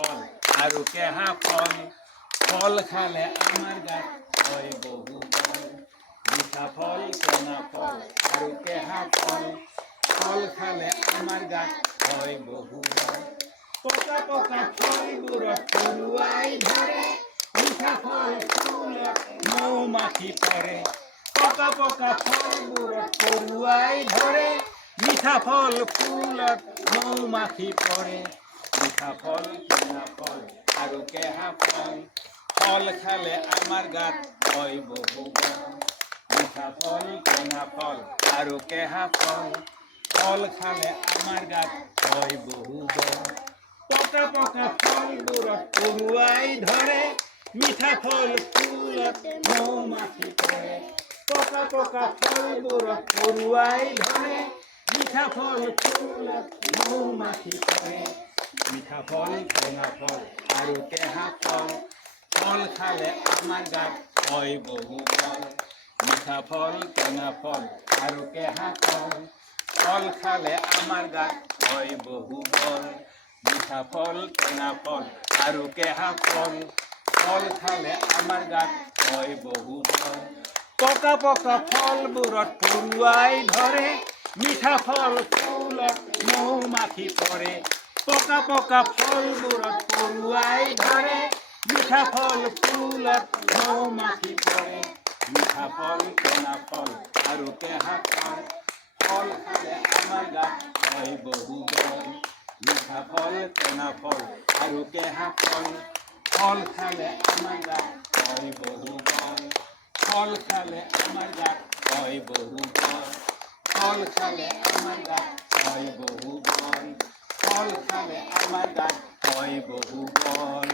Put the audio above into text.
ফল আৰু কেহা ফল ফল খালে আমাৰ গাত হয় বহু বল মিঠা ফল টেঙা ফল আৰু কেহা ফল ফল খালে আমাৰ গাত হয় বহু বল পকা পকা ফলবোৰত পৰুৱাই ধৰে মিঠা ফল ফুলত মৌ মাখি পৰে পকা পকা ফলবোৰত পৰুৱাই ধৰে মিঠা ফল ফুলত মৌ মাখি পৰে মিঠা ফল টেঙা ফল আৰু কেহা ফল ফল খালে আমাৰ গাত হয় বহু বল মিঠা ফল টেঙা ফল আৰু কেহা ফল ফল খালে আমাৰ গাত হয় বহু বল পকা পকা ফলবোৰত পৰুৱাই ধৰে মিঠা ফল ফুলত মৌ মাখি পৰে পকা পকা ফলবোৰত পৰুৱাই ধৰে মিঠা ফল ফুলত মৌ মাখি পৰে মিঠা ফল টেঙা ফল আৰু কেহা ফল ফল খালে আমাৰ গাত হয় বহু বল মিঠা ফল টেঙা ফল আৰু কেহা ফল ফল খালে আমাৰ গাত হয় বহু বল মিঠা ফল টেঙা ফল আৰু কেহা ফল ফল খালে আমাৰ গাত হয় বহু বল পকা পকা ফলবোৰত পৰুৱাই ধৰে মিঠা ফল ফুলত মৌ মাখি পৰে পকা পকা ফলবোৰত পৰুৱাই ধৰে মিঠা ফল ফুলত মৌ মাখি পৰে মিঠা ফল টেঙা ফল আৰু কেহা ফল ফল খালে আমাৰ গাত হয় বহু বল মিঠা ফল টেঙা ফল আৰু কেহা ফল ফল খালে আমাৰ গাত হয় বহু বল ফল খালে আমাৰ গাত হয় বহু বল ফল খালে আমাৰ গাত হয় বহু বল ফল খালে আমাৰ গাত হয় বহু বল